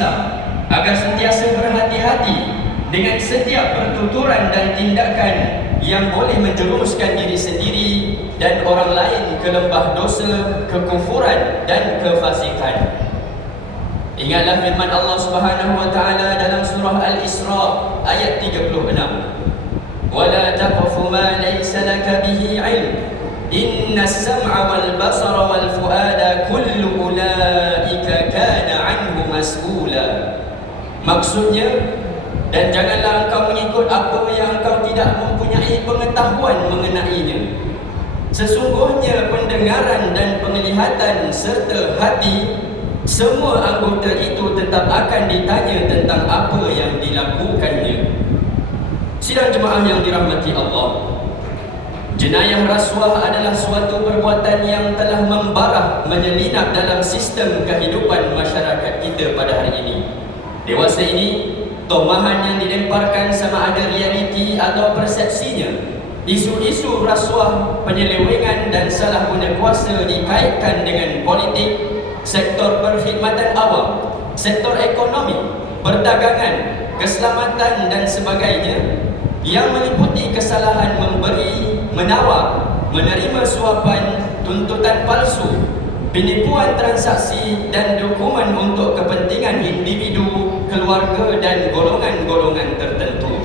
Islam agar sentiasa berhati-hati dengan setiap pertuturan dan tindakan yang boleh menjerumuskan diri sendiri dan orang lain ke lembah dosa, kekufuran dan kefasikan. Ingatlah firman Allah Subhanahu wa taala dalam surah Al-Isra ayat 36. Wala taqfu ma laysa laka bihi 'ilm. Innas sam'a wal basara wal fuada kullu ulaika kana 'anhu mas'ula. Maksudnya, dan janganlah engkau mengikut apa yang engkau tidak mempunyai pengetahuan mengenainya. Sesungguhnya pendengaran dan penglihatan serta hati, semua anggota itu tetap akan ditanya tentang apa yang dilakukannya. Sidang jemaah yang dirahmati Allah, jenayah rasuah adalah suatu perbuatan yang telah membarah menyelinap dalam sistem kehidupan masyarakat kita pada hari ini. Dewasa ini, tomahan yang dilemparkan sama ada realiti atau persepsinya. Isu-isu rasuah, penyelewengan dan salah guna kuasa dikaitkan dengan politik, sektor perkhidmatan awam, sektor ekonomi, perdagangan, keselamatan dan sebagainya, yang meliputi kesalahan memberi, menawar, menerima suapan, tuntutan palsu, penipuan transaksi dan dokumen untuk kepentingan individu, keluarga dan golongan-golongan tertentu.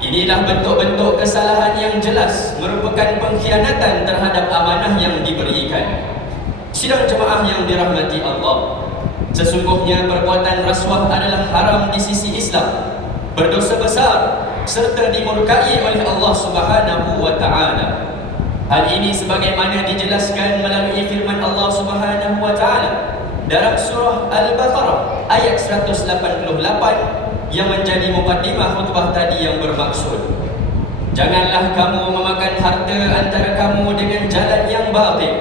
Inilah bentuk-bentuk kesalahan yang jelas merupakan pengkhianatan terhadap amanah yang diberikan. Sidang jemaah yang dirahmati Allah, sesungguhnya perbuatan rasuah adalah haram di sisi Islam, berdosa besar serta dimurkai oleh Allah Subhanahu wa taala. Hal ini sebagaimana dijelaskan melalui firman Allah Subhanahu wa taala dalam surah Al-Baqarah ayat 188 yang menjadi mukaddimah khutbah tadi, yang bermaksud, janganlah kamu memakan harta antara kamu dengan jalan yang batil,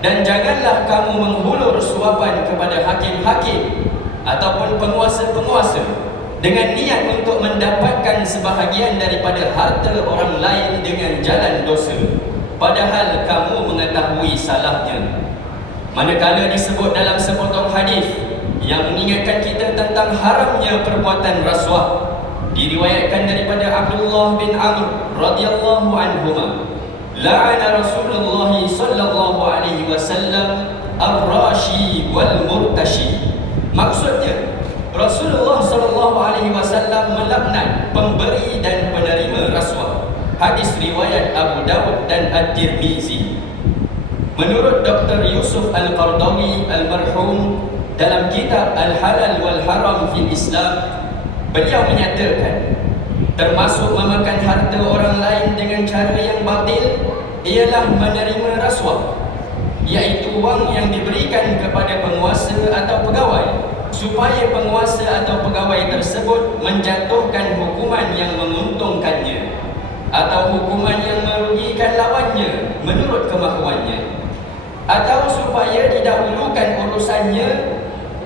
dan janganlah kamu menghulur suapan kepada hakim-hakim ataupun penguasa-penguasa dengan niat untuk mendapatkan sebahagian daripada harta orang lain dengan jalan dosa, padahal kamu mengetahui salahnya. Manakala disebut dalam sepotong hadis yang mengingatkan kita tentang haramnya perbuatan rasuah, diriwayatkan daripada Abdullah bin Amr radhiyallahu anhuma, la'ana Rasulullah sallallahu alaihi wasallam ar-rashi wal murtashi. Maksudnya, Rasulullah sallallahu alaihi wasallam melaknat pemberi dan penerima rasuah. Hadis riwayat Abu Dawud dan At-Tirmizi. Menurut Dr. Yusuf Al-Qardawi Al-Marhum dalam kitab Al-Halal wal Haram fil Islam, beliau menyatakan termasuk memakan harta orang lain dengan cara yang batil ialah menerima rasuah, iaitu wang yang diberikan kepada penguasa atau pegawai supaya penguasa atau pegawai tersebut menjatuhkan hukuman yang menguntungkannya atau hukuman yang merugikan lawannya menurut kemahuannya, atau supaya didahulukan urusannya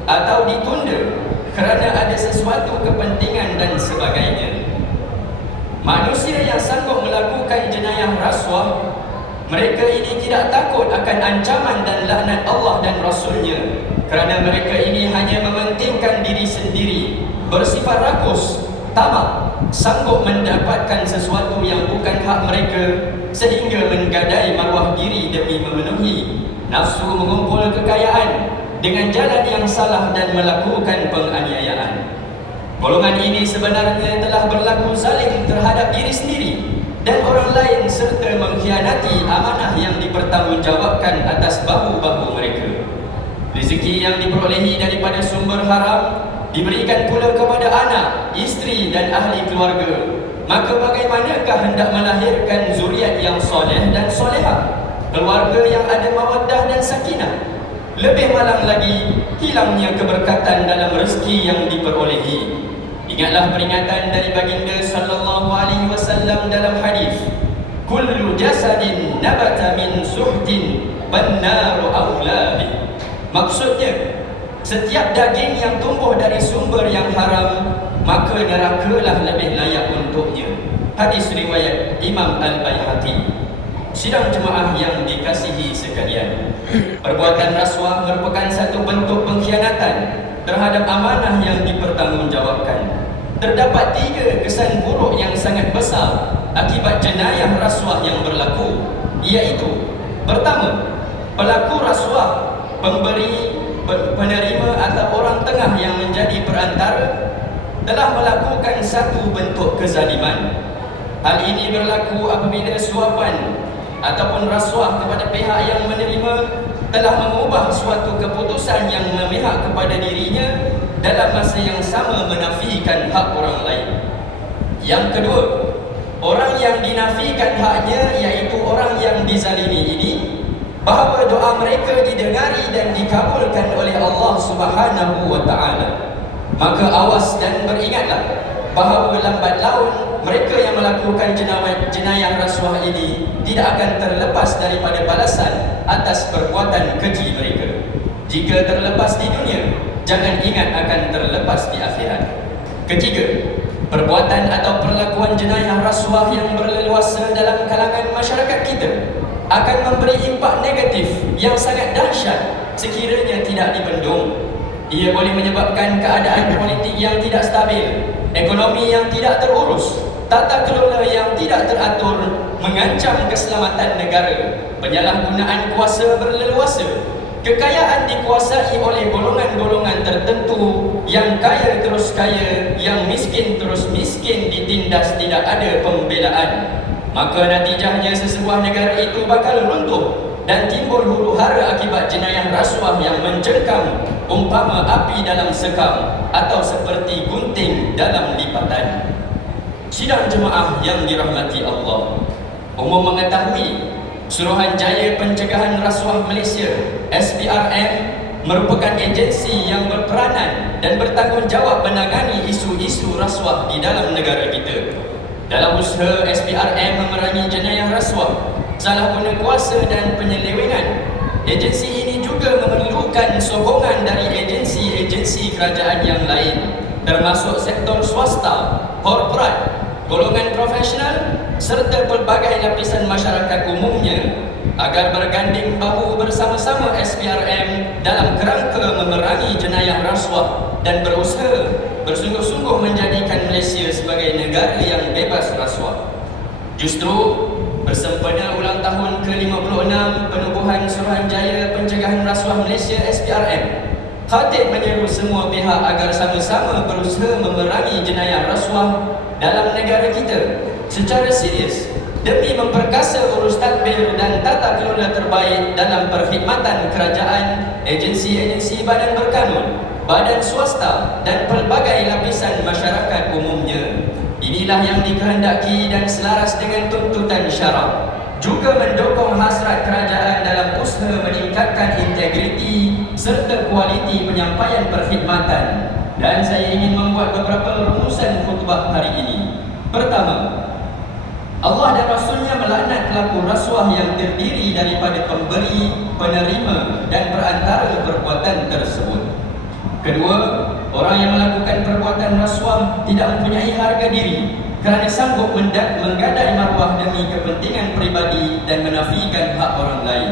atau ditunda kerana ada sesuatu kepentingan dan sebagainya. Manusia yang sanggup melakukan jenayah rasuah, mereka ini tidak takut akan ancaman dan laknat Allah dan Rasulnya, kerana mereka ini hanya mementingkan diri sendiri, bersifat rakus, tamak, sanggup mendapatkan sesuatu yang bukan hak mereka, sehingga menggadai maruah diri demi memenuhi nafsu mengumpul kekayaan dengan jalan yang salah dan melakukan penganiayaan. Golongan ini sebenarnya telah berlaku zalim terhadap diri sendiri dan orang lain serta mengkhianati amanah yang dipertanggungjawabkan atas bahu-bahu mereka. Rezeki yang diperolehi daripada sumber haram diberikan pula kepada anak, isteri dan ahli keluarga. Maka bagaimanakah hendak melahirkan zuriat yang soleh dan solehah, keluarga yang ada mawaddah dan sakinah? Lebih malang lagi, hilangnya keberkatan dalam rezeki yang diperolehi. Ingatlah peringatan dari baginda sallallahu alaihi wasallam dalam hadis, kullu jasadin nabata min suhdin bannaru aula bih. Maksudnya, setiap daging yang tumbuh dari sumber yang haram, maka nerakalah lebih layak untuknya. Hadis riwayat Imam Al-Baihaqi. Sidang jemaah yang dikasihi sekalian, perbuatan rasuah merupakan satu bentuk pengkhianatan terhadap amanah yang dipertanggungjawabkan. Terdapat 3 kesan buruk yang sangat besar akibat jenayah rasuah yang berlaku, iaitu: pertama, pelaku rasuah, pemberi, penerima atau orang tengah yang menjadi perantara telah melakukan satu bentuk kezaliman. Hal ini berlaku apabila suapan ataupun rasuah kepada pihak yang menerima telah mengubah suatu keputusan yang memihak kepada dirinya dalam masa yang sama menafikan hak orang lain. Yang kedua, orang yang dinafikan haknya, iaitu orang yang dizalimi ini, bahawa doa mereka didengari dan dikabulkan oleh Allah Subhanahu wa taala. Maka awas dan beringatlah bahawa lambat laun mereka yang melakukan jenayah rasuah ini tidak akan terlepas daripada balasan atas perbuatan keji mereka. Jika terlepas di dunia, jangan ingat akan terlepas di akhirat. Ketiga, perbuatan atau perlakuan jenayah rasuah yang berleluasa dalam kalangan masyarakat kita akan memberi impak negatif yang sangat dahsyat sekiranya tidak dibendung. Ia boleh menyebabkan keadaan politik yang tidak stabil, ekonomi yang tidak terurus, tata kelola yang tidak teratur, mengancam keselamatan negara, penyalahgunaan kuasa berleluasa, kekayaan dikuasai oleh golongan-golongan tertentu, yang kaya terus kaya, yang miskin terus miskin, ditindas tidak ada pembelaan. Maka natijahnya sesebuah negara itu bakal runtuh dan timbul huru-hara akibat jenayah rasuah yang mencengkam, umpama api dalam sekam atau seperti gunting dalam lipatan. Sidang jemaah yang dirahmati Allah, umum mengetahui Suruhanjaya Pencegahan Rasuah Malaysia (SPRM) merupakan agensi yang berperanan dan bertanggungjawab menangani isu-isu rasuah di dalam negara kita. Dalam usaha SPRM memerangi jenayah rasuah, salah guna kuasa dan penyelewengan, agensi ini juga memerlukan sokongan dari agensi-agensi kerajaan yang lain, termasuk sektor swasta, korporat, golongan profesional serta pelbagai lapisan masyarakat umumnya, agar berganding bahu bersama-sama SPRM dalam kerangka memerangi jenayah rasuah dan berusaha bersungguh-sungguh menjadikan Malaysia sebagai negara yang bebas rasuah. Justru bersempena ulang tahun ke-56 penubuhan Suruhanjaya Pencegahan Rasuah Malaysia (SPRM), Khatib menyeru semua pihak agar sama-sama berusaha memerangi jenayah rasuah dalam negara kita secara serius demi memperkasa urus tadbir dan tata kelola terbaik dalam perkhidmatan kerajaan, agensi-agensi badan berkanun, badan swasta dan pelbagai lapisan masyarakat umumnya. Inilah yang dikehendaki dan selaras dengan tuntutan syarak, juga mendukung hasrat kerajaan dalam usaha meningkatkan integriti serta kualiti penyampaian perkhidmatan. Dan saya ingin membuat beberapa rumusan khutbah hari ini. Pertama, Allah dan Rasulnya melaknat pelaku rasuah yang terdiri daripada pemberi, penerima dan perantara perbuatan tersebut. Kedua, orang yang melakukan perbuatan rasuah tidak mempunyai harga diri kerana sanggup menggadai maruah demi kepentingan peribadi dan menafikan hak orang lain.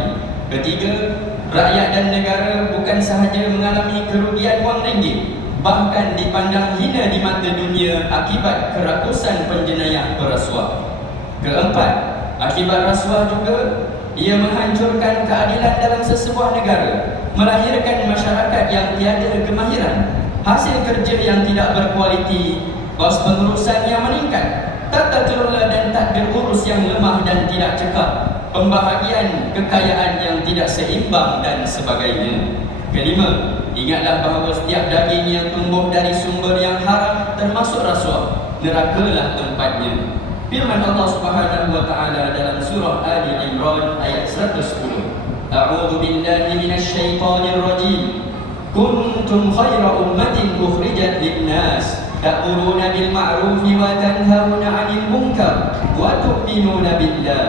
Ketiga, rakyat dan negara bukan sahaja mengalami kerugian wang ringgit, bahkan dipandang hina di mata dunia akibat kerakusan penjenayah berasuah. Keempat, akibat rasuah juga ia menghancurkan keadilan dalam sesebuah negara, melahirkan masyarakat yang tiada kemahiran, hasil kerja yang tidak berkualiti, kos pengurusan yang meningkat, tata kelola dan tadbir urus yang lemah dan tidak cekap, pembahagian kekayaan yang tidak seimbang dan sebagainya. Kelima, ingatlah bahawa setiap daging yang tumbuh dari sumber yang haram termasuk rasuah, nerakalah tempatnya. Firman Allah Subhanahu wa taala dalam surah Ali Imran ayat 110. A'udzu billahi minasy syaithanir rajim. Kuntum khaira ummatin ukhrijat lin-nas ta'muruna bil ma'ruf wa tanhauna 'anil munkar wa tu'minuna billah.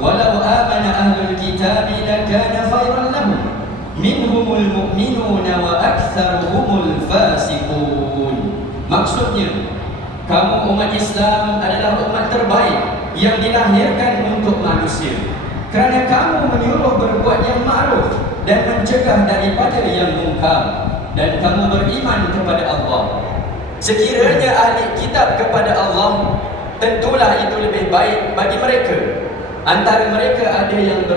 Walau amana ahlul kitabi lakana khairan lahum. Minhumul mu'minuna wa aktsaruhumul fasiqun. Maksudnya, kamu umat Islam adalah umat terbaik yang dilahirkan untuk manusia, kerana kamu menyuruh berbuat yang ma'ruf dan mencegah daripada yang mungkar, dan kamu beriman kepada Allah. Sekiranya ahli kitab kepada Allah, tentulah itu lebih baik bagi mereka. Antara mereka ada yang